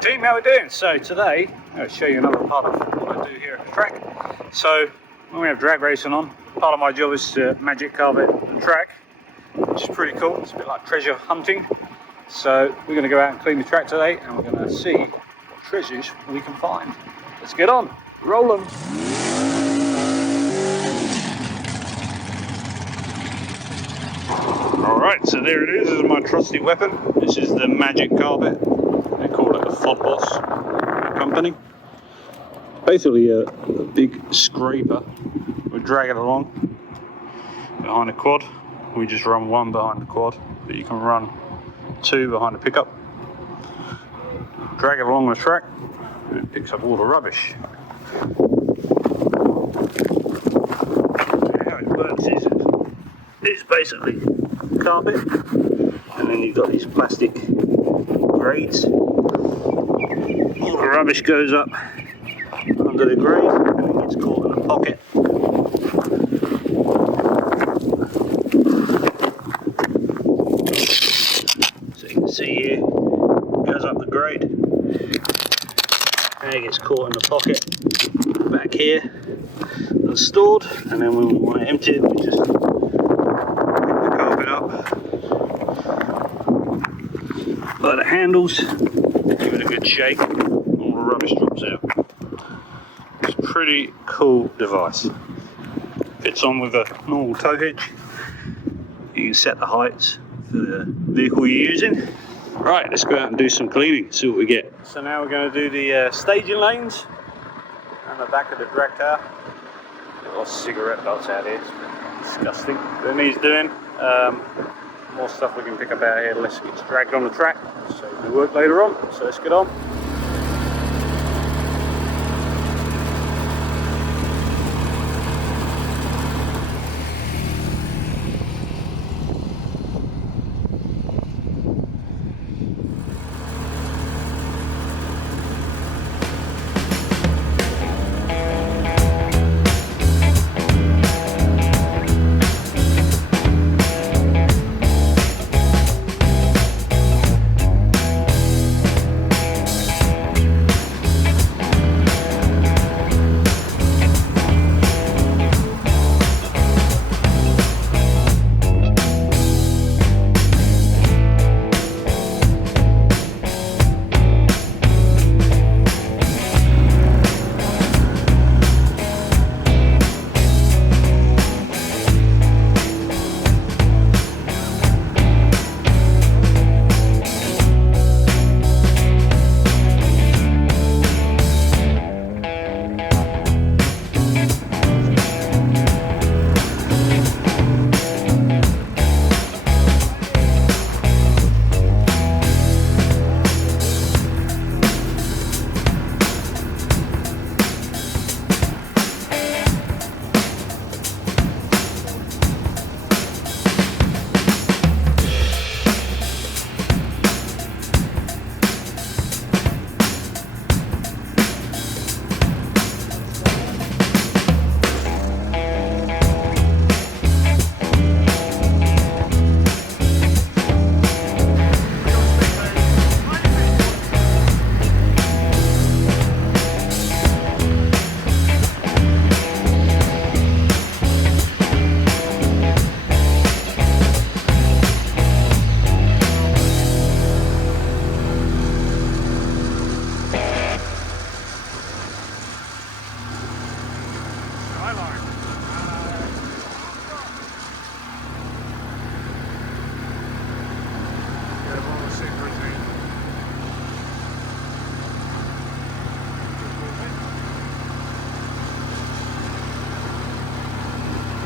Alright team, how we doing? So today, I'm going to show you another part of what I do here at the track. So when we have drag racing on, part of my job is to magic carpet the track, which is pretty cool. It's a bit like treasure hunting. So we're going to go out and clean the track today, and we're going to see what treasures we can find. Let's get on, roll them. Alright, so there it is. This is my trusty weapon. This is the magic carpet. They call it a Fod Boss company. Basically a big scraper. We drag it along behind the quad. We just run one behind the quad, but you can run two behind the pickup. Drag it along the track, and it picks up all the rubbish. How it works is it's basically carpet, and then you've got these plastic grades. All the rubbish goes up under the grade and it gets caught in a pocket. So you can see here, it goes up the grade and it gets caught in the pocket back here and stored, and then when we want to empty it, we just pick the carpet up by the handles, give it a good shake, all the rubbish drops out. It's a pretty cool device. Fits on with a normal tow hitch. You can set the heights for the vehicle you're using. Right, let's go out and do some cleaning, see what we get. So now we're going to do the staging lanes and the back of the drag tower. Got lots of cigarette butts out here, it's disgusting. But it needs doing. More stuff we can pick up out here unless it gets dragged on the track. So we work later on, so let's get on.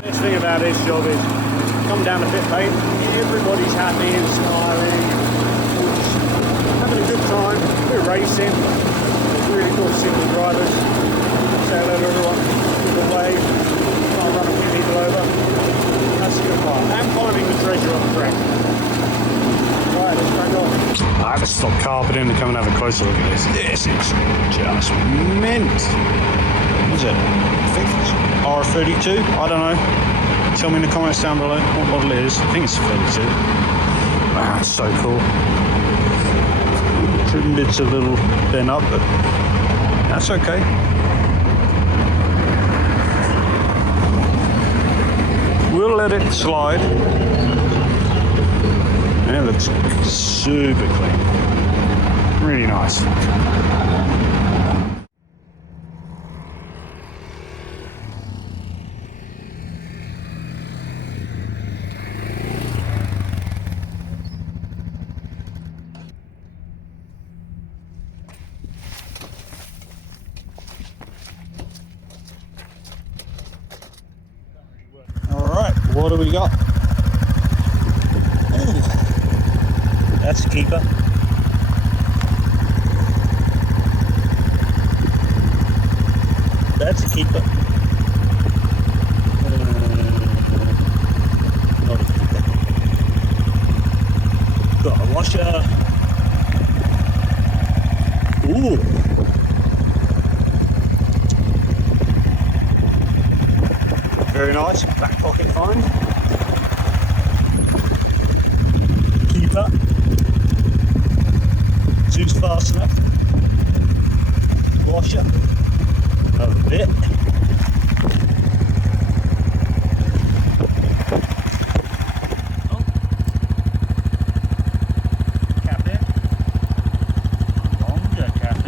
Best thing about this job is come down to pit lane, everybody's happy and smiling, having a good time. We're racing, it's really cool to see the drivers. Say hello to everyone, give a wave, can't run a few people over. That's the good part. And finding the treasure on the track. Right, let's crack on. I have to stop carpeting to come and have a closer look at this. This is just mint. What is it? I think it's R32, I don't know. Tell me in the comments down below what model it is. I think it's 32. Wow, that's so cool. trimmed it's a little bent up, but that's okay. We'll let it slide. And it looks super clean. Really nice. What do we got? Ooh, that's a keeper. That's a keeper. Not a keeper. Got a washer. Ooh. Very nice, back pocket find. Keeper. Zeus fastener. Washer. Another bit. Oh. Cap in. Longer cap in.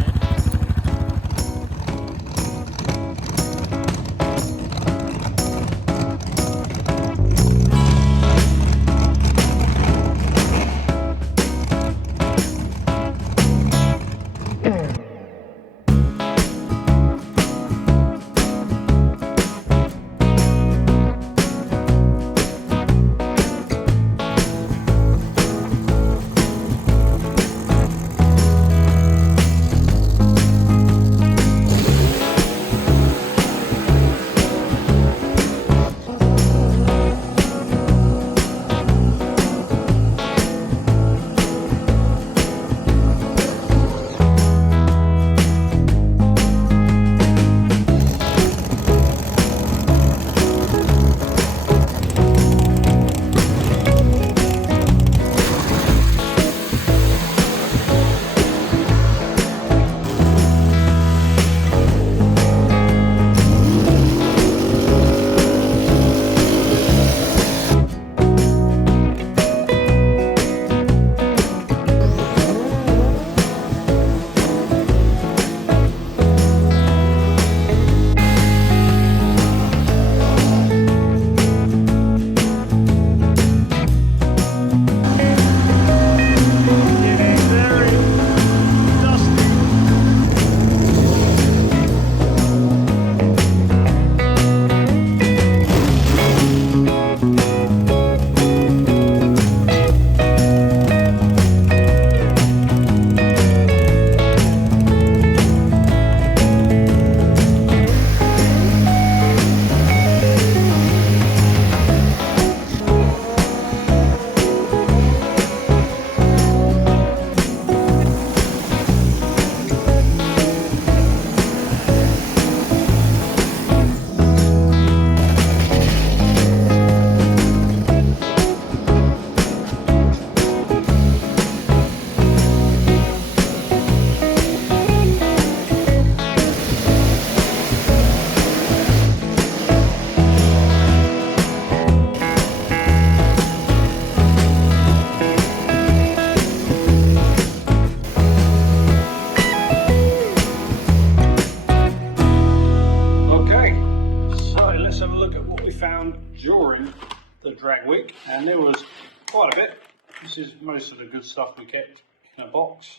drag wick, and there was quite a bit. This is most of the good stuff we kept in a box.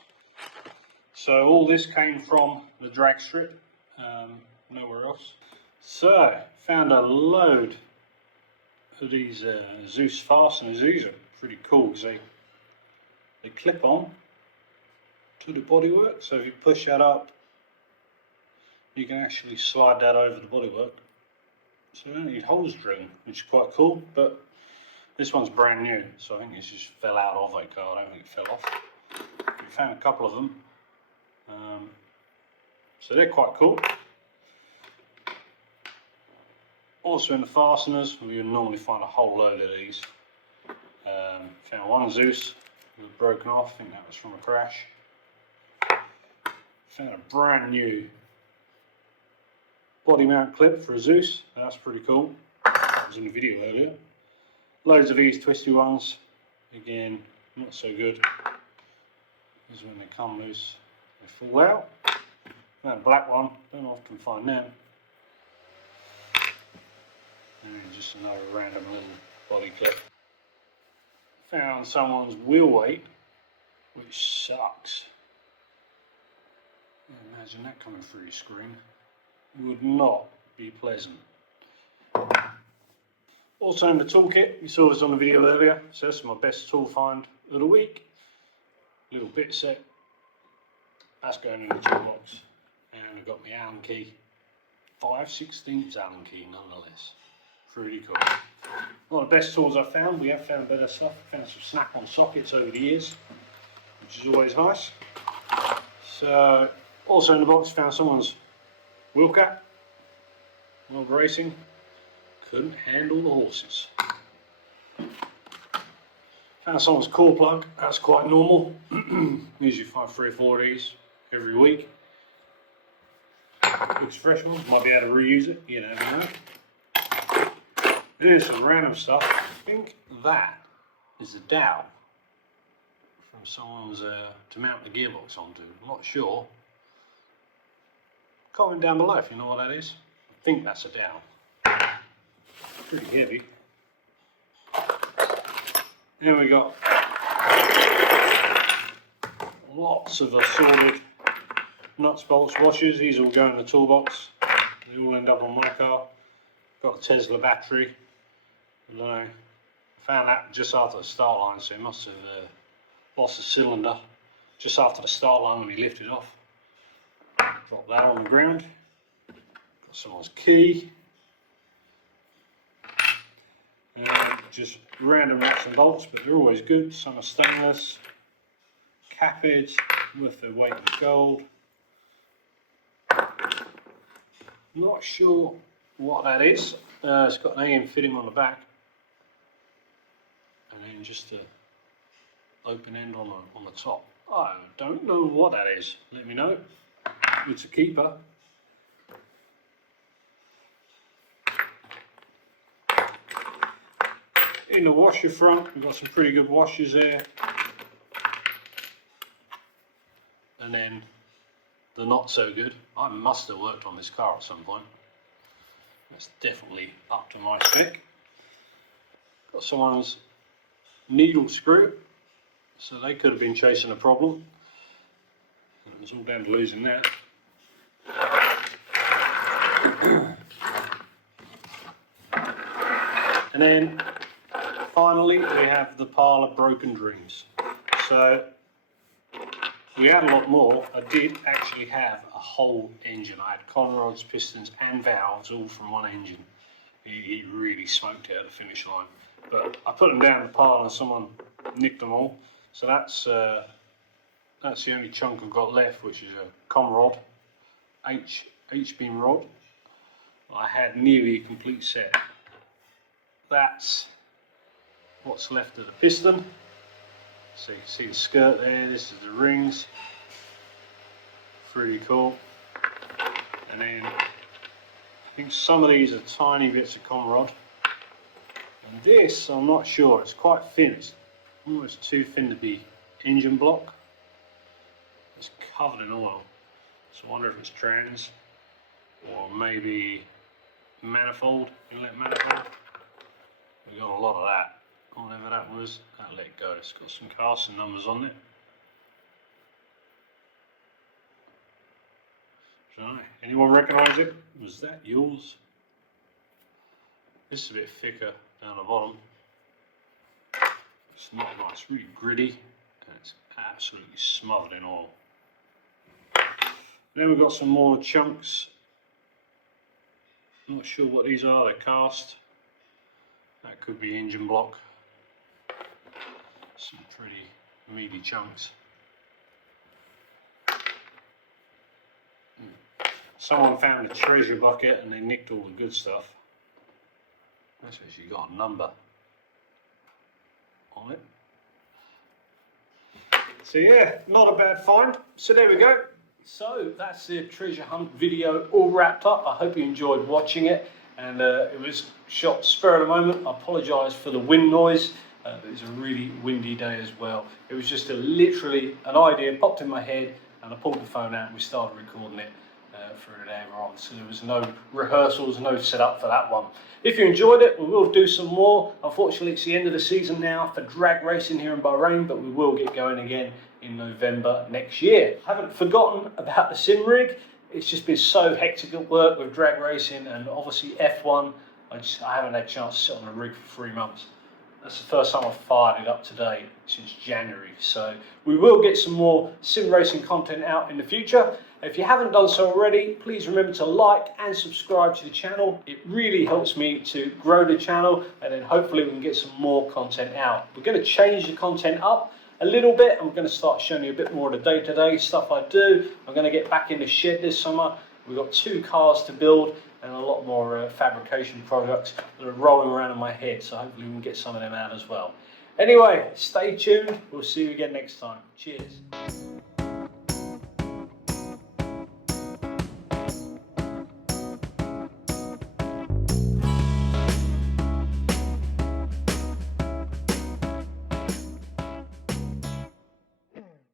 So all this came from the drag strip, nowhere else. So found a load of these Zeus fasteners. These are pretty cool because they clip on to the bodywork. So if you push that up, you can actually slide that over the bodywork. So you don't need holes drilled, which is quite cool. But this one's brand new, so I think this just fell out of that car. I don't think it fell off. We found a couple of them, so they're quite cool. Also in the fasteners, we would normally find a whole load of these. Found one Zeus that was broken off. I think that was from a crash. Found a brand new body mount clip for a Zeus. That's pretty cool. I was in the video earlier. Loads of these twisty ones. Again, not so good. Is when they come loose, they fall out. Found a black one. Don't often find them. And just another random little body clip. Found someone's wheel weight, which sucks. Imagine that coming through your screen. It would not be pleasant. Also in the toolkit, you saw this on the video earlier, so this is my best tool find of the week. Little bit set. That's going in the toolbox. And I've got my Allen key. 5/16 Allen key nonetheless. Pretty cool. One of the best tools I've found. We have found better stuff. Found some snap-on sockets over the years, which is always nice. So, also in the box, found someone's wheel cap. World Racing. Couldn't handle the horses. Found someone's core plug. That's quite normal. Usually find 3 or 4 of these every week. Looks fresh ones. Might be able to reuse it. You never know. Here's some random stuff. I think that is a dowel from someone's to mount the gearbox onto. I'm not sure. Comment down below if you know what that is. I think that's a dowel. Pretty heavy. Then we got lots of assorted nuts, bolts, washers. These all go in the toolbox. They all end up on my car. Got a Tesla battery. I don't know. I found that just after the start line, so it must have lost the cylinder just after the start line when we lifted it off. Drop that on the ground. Got someone's key. Just random nuts and bolts, but they're always good. Some are stainless. Cappage, worth their weight in gold. Not sure what that is. It's got an AM fitting on the back. And then just an open end on the top. I don't know what that is. Let me know. It's a keeper. In the washer front, we've got some pretty good washers there. And then the not so good. I must have worked on this car at some point. That's definitely up to my spec. Got someone's needle screw, so they could have been chasing a problem. And it was all down to losing that. And then finally, we have the pile of broken dreams. So, we had a lot more. I did actually have a whole engine. I had collar rods, pistons and valves all from one engine. He really smoked it at the finish line. But I put them down in the pile and someone nicked them all. So that's the only chunk I've got left, which is a com rod, H-beam rod. I had nearly a complete set. That's what's left of the piston. So you can see the skirt there, this is the rings. Pretty cool. And then I think some of these are tiny bits of com rod. And this, I'm not sure, it's quite thin. It's almost too thin to be engine block. It's covered in oil. So I wonder if it's trans or maybe manifold, inlet manifold. We got a lot of that. Whatever that was, that let go. It's got some casting numbers on it. Anyone recognise it? Was that yours? This is a bit thicker down the bottom. It's not nice, really gritty, and it's absolutely smothered in oil. Then we've got some more chunks. Not sure what these are, they're cast. That could be engine block. Some pretty meaty chunks. Someone found a treasure bucket and they nicked all the good stuff. That's actually got a number on it. So yeah, not a bad find. So there we go. So that's the treasure hunt video all wrapped up. I hope you enjoyed watching it, and it was shot spur of the moment. I apologise for the wind noise. It was a really windy day as well. It was just literally an idea popped in my head, and I pulled the phone out and we started recording it for an hour on. So there was no rehearsals, no setup for that one. If you enjoyed it, we will do some more. Unfortunately, it's the end of the season now for drag racing here in Bahrain, but we will get going again in November next year. I haven't forgotten about the sim rig. It's just been so hectic at work with drag racing and obviously F1. I haven't had a chance to sit on a rig for 3 months. That's the first time I've fired it up to date since January. So we will get some more sim racing content out in the future. If you haven't done so already, please remember to like and subscribe to the channel. It really helps me to grow the channel, and then hopefully we can get some more content out. We're going to change the content up a little bit, and we're going to start showing you a bit more of the day-to-day stuff I do. I'm going to get back in the shed this summer. We've got 2 cars to build and a lot more fabrication products that are rolling around in my head, so hopefully we can get some of them out as well. Anyway, stay tuned. We'll see you again next time. Cheers.